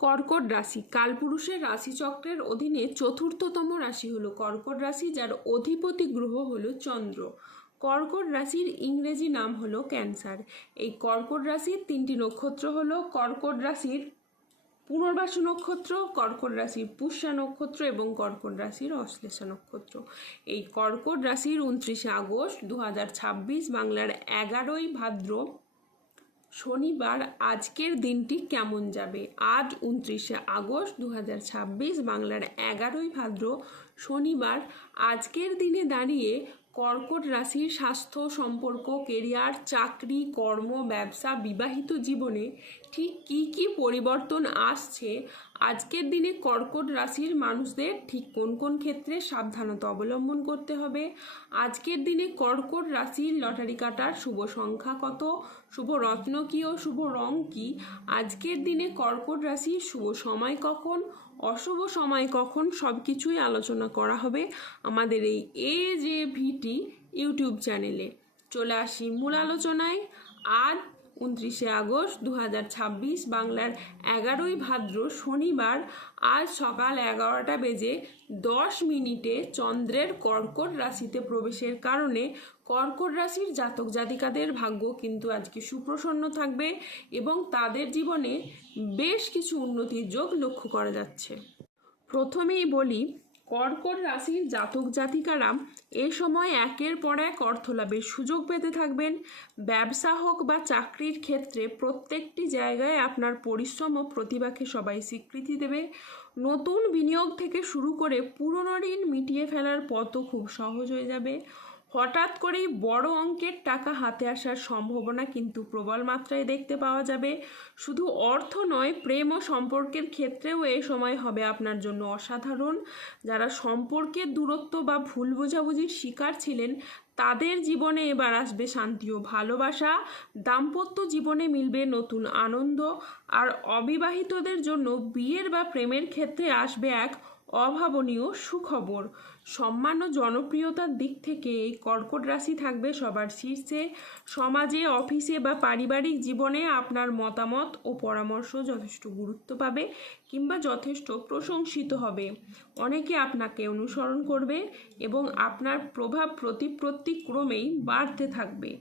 কর্কট রাশি কালপুরুষের রাশিচক্রের অধীনে চতুর্থতম রাশি হলো কর্কট রাশি, যার অধিপতি গ্রহ হলো চন্দ্র। কর্কট রাশির ইংরেজি নাম হলো ক্যান্সার। এই কর্কট রাশির তিনটি নক্ষত্র হলো কর্কট রাশির পুনর্বাসু নক্ষত্র, কর্কট রাশির পুষ্যা নক্ষত্র এবং কর্কট রাশির অশ্লেষা নক্ষত্র। এই কর্কট রাশির 29শে আগস্ট 2026 বাংলার 11ই ভাদ্র শনিবার আজকের দিনটি কেমন যাবে। আজ 29শে আগস্ট 2026 বাংলার 11ই ভাদ্র শনিবার আজকের দিনে দাঁড়িয়ে কর্কট রাশির স্বাস্থ্য, সম্পর্ক, কেরিয়ার, চাকরি, কর্ম, ব্যবসা, বিবাহিত জীবনে ঠিক কী কী পরিবর্তন আসছে, আজকের দিনে কর্কট রাশির মানুষদের ঠিক কোন কোন ক্ষেত্রে সাবধানতা অবলম্বন করতে হবে, আজকের দিনে কর্কট রাশির লটারি কাটার শুভ সংখ্যা কত, শুভ রত্ন কী ও শুভ রং কী, আজকের দিনে কর্কট রাশির শুভ সময় কখন, অশুভ সময় কখন, সব কিছুই আলোচনা করা হবে আমাদের এই AJVT ইউটিউব চ্যানেলে। চলে আসি মূল আলোচনায়। আজ 29শে আগস্ট 2026 বাংলার 11ই ভাদ্র শনিবার আজ সকাল 11টা বেজে 10 মিনিটে চন্দ্রের কর্কট রাশিতে প্রবেশের কারণে কর্কট রাশির জাতক জাতিকাদের ভাগ্য কিন্তু আজকে সুপ্রসন্ন থাকবে এবং তাদের জীবনে বেশ কিছু উন্নতির যোগ লক্ষ্য করা যাচ্ছে। প্রথমেই বলি, কর্কট রাশির জাতক জাতিকারা এ সময় একের পর এক অর্থলাভের সুযোগ পেতে থাকবেন। ব্যবসা হোক বা চাকরির ক্ষেত্রে প্রত্যেকটি জায়গায় আপনার পরিশ্রম ও প্রতিভাকে সবাই স্বীকৃতি দেবে। নতুন বিনিয়োগ থেকে শুরু করে পুরনো ঋণ মিটিয়ে ফেলার পথও খুব সহজ হয়ে যাবে। হঠাৎ করেই বড় অঙ্কের টাকা হাতে আসার সম্ভাবনা কিন্তু প্রবল মাত্রায় দেখতে পাওয়া যাবে। শুধু অর্থ নয়, প্রেম ও সম্পর্কের ক্ষেত্রেও এ সময় হবে আপনার জন্য অসাধারণ। যারা সম্পর্কের দূরত্ব বা ভুল বোঝাবুঝির শিকার ছিলেন, তাদের জীবনে এবার আসবে শান্তি ও ভালোবাসা। দাম্পত্য জীবনে মিলবে নতুন আনন্দ। আর অবিবাহিতদের জন্য বিয়ের বা প্রেমের ক্ষেত্রে আসবে এক অভাবনীয় সুখবর। সম্মান ও জনপ্রিয়তার দিক থেকে এই কর্কট রাশি থাকবে সবার শীর্ষে। সমাজে, অফিসে বা পারিবারিক জীবনে আপনার মতামত ও পরামর্শ যথেষ্ট গুরুত্ব পাবে কিংবা যথেষ্ট প্রশংসিত হবে। অনেকে আপনাকে অনুসরণ করবে এবং আপনার প্রভাব প্রতিপত্তি ক্রমেই বাড়তে থাকবে।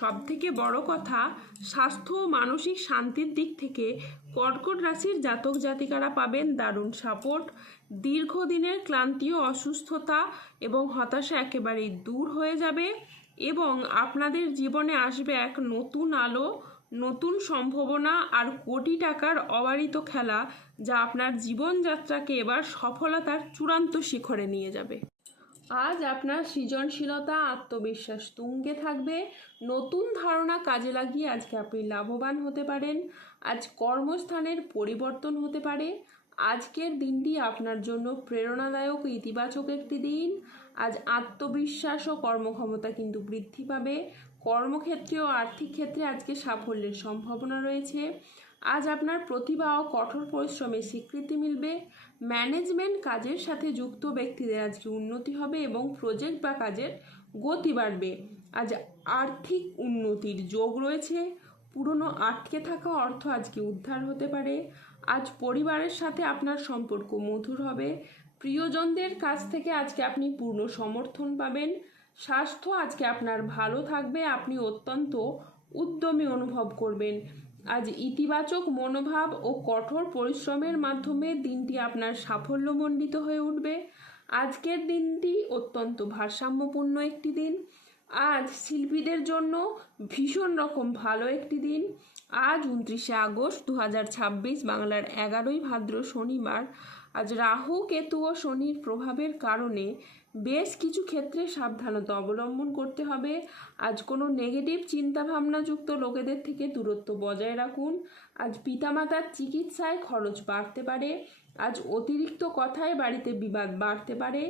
সবথেকে বড় কথা, স্বাস্থ্য ও মানসিক শান্তির দিক থেকে কর্কট রাশির জাতক জাতিকারা পাবেন দারুণ সাপোর্ট। দীর্ঘদিনের ক্লান্তি ও অসুস্থতা এবং হতাশা একেবারেই দূর হয়ে যাবে এবং আপনাদের জীবনে আসবে এক নতুন আলো, নতুন সম্ভাবনা আর কোটি টাকার অবারিত খেলা, যা আপনার জীবনযাত্রাকে এবার সফলতার চূড়ান্ত শিখরে নিয়ে যাবে। আজ আপনার সৃজনশীলতা, আত্মবিশ্বাস তুঙ্গে থাকবে। নতুন ধারণা কাজে লাগিয়ে আজকে আপনি লাভবান হতে পারেন। আজ কর্মস্থানের পরিবর্তন হতে পারে। আজকের দিনটি আপনার জন্য প্রেরণাদায়ক ও ইতিবাচক একটি দিন। আজ আত্মবিশ্বাস ও কর্মক্ষমতা কিন্তু বৃদ্ধি পাবে। কর্মক্ষেত্রে ও আর্থিক ক্ষেত্রে আজকে সাফল্যের সম্ভাবনা রয়েছে। আজ আপনার প্রতিভা ও কঠোর পরিশ্রমের স্বীকৃতি মিলবে। ম্যানেজমেন্ট কাজের সাথে যুক্ত ব্যক্তিদের আজকে উন্নতি হবে এবং প্রজেক্ট বা কাজের গতি বাড়বে। আজ আর্থিক উন্নতির যোগ রয়েছে। পুরনো আটকে থাকা অর্থ আজকে উদ্ধার হতে পারে। আজ পরিবারের সাথে আপনার সম্পর্ক মধুর হবে। প্রিয়জনদের কাছ থেকে আজকে আপনি পূর্ণ সমর্থন পাবেন। স্বাস্থ্য আজকে আপনার ভালো থাকবে। আপনি অত্যন্ত উদ্যমী অনুভব করবেন। আজ ইতিবাচক মনোভাব ও কঠোর পরিশ্রমের মাধ্যমে দিনটি আপনার সাফল্যমণ্ডিত হয়ে উঠবে। আজকের দিনটি অত্যন্ত ভারসাম্যপূর্ণ একটি দিন। আজ শিল্পীদের জন্য ভীষণ রকম ভালো একটি দিন। আজ 29শে আগস্ট 2026 বাংলার 11ই ভাদ্র শনিবার। আজ রাহু, কেতু ও শনির প্রভাবের কারণে বেশ কিছু ক্ষেত্রে সাবধানতা অবলম্বন করতে হবে। আজ কোনো নেগেটিভ চিন্তাভাবনাযুক্ত লোকেদের থেকে দূরত্ব বজায় রাখুন। আজ পিতামাতার চিকিৎসায় খরচ বাড়তে পারে। আজ অতিরিক্ত কথায় বাড়িতে বিবাদ বাড়তে পারে।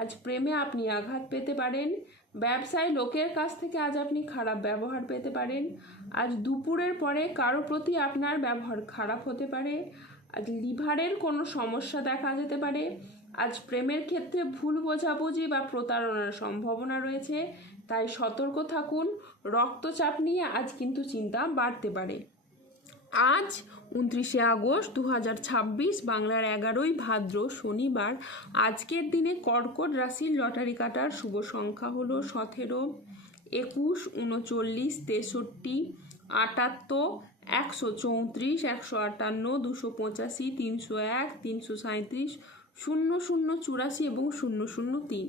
আজ প্রেমে আপনি আঘাত পেতে পারেন। ব্যবসায় লোকের কাছ থেকে আজ আপনি খারাপ ব্যবহার পেতে পারেন। আজ দুপুরের পরে কারো প্রতি আপনার ব্যবহার খারাপ হতে পারে। আজ লিভারের কোনো সমস্যা দেখা যেতে পারে। আজ প্রেমের ক্ষেত্রে ভুল বোঝাবুঝি বা প্রতারণার সম্ভাবনা রয়েছে, তাই সতর্ক থাকুন। রক্তচাপ নিয়ে আজ কিন্তু চিন্তা বাড়তে পারে। আজ 29শে আগস্ট 2026, বাংলার 11ই ভাদ্র, শনিবার। আজকের দিনে কর্কট রাশির লটারি কাটার শুভ সংখ্যা হলো 17, 21, 39, 63, 78, 134, 158, 285, 301, 337, 0084 এবং 003।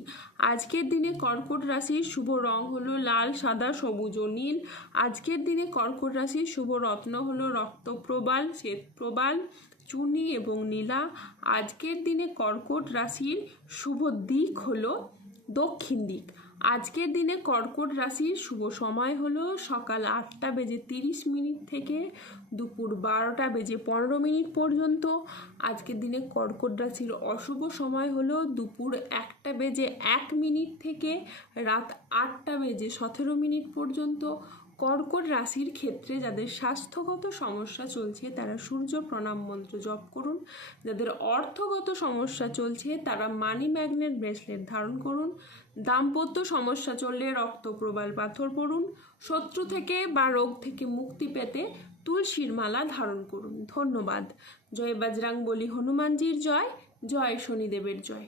আজকের দিনে কর্কট রাশির শুভ রং হলো লাল, সাদা, সবুজ ও নীল। আজকের দিনে কর্কট রাশির শুভ রত্ন হলো রক্তপ্রবাল, শ্বেতপ্রবাল, চুনি এবং নীলা। আজকের দিনে কর্কট রাশির শুভ দিক হলো দক্ষিণ দিক। আজকের দিনে কর্কট রাশির শুভ সময় হলো সকাল 8:30 থেকে দুপুর 12:15 পর্যন্ত। আজকের দিনে কর্কট রাশির অশুভ সময় হলো দুপুর 1:01 থেকে রাত 8:17 পর্যন্ত। কর্কট রাশির ক্ষেত্রে যাদের স্বাস্থ্যগত সমস্যা চলছে তারা সূর্য প্রণাম মন্ত্র জপ করুন। যাদের অর্থগত সমস্যা চলছে তারা মানি ম্যাগনেট ব্রেসলেট ধারণ করুন। দাম্পত্য সমস্যা চললে রক্তপ্রবাল পাথর পড়ুন। শত্রু থেকে বা রোগ থেকে মুক্তি পেতে তুলসীর মালা ধারণ করুন। ধন্যবাদ। জয় বজরংবলী, হনুমানজির জয়, জয় শনিদেবের জয়।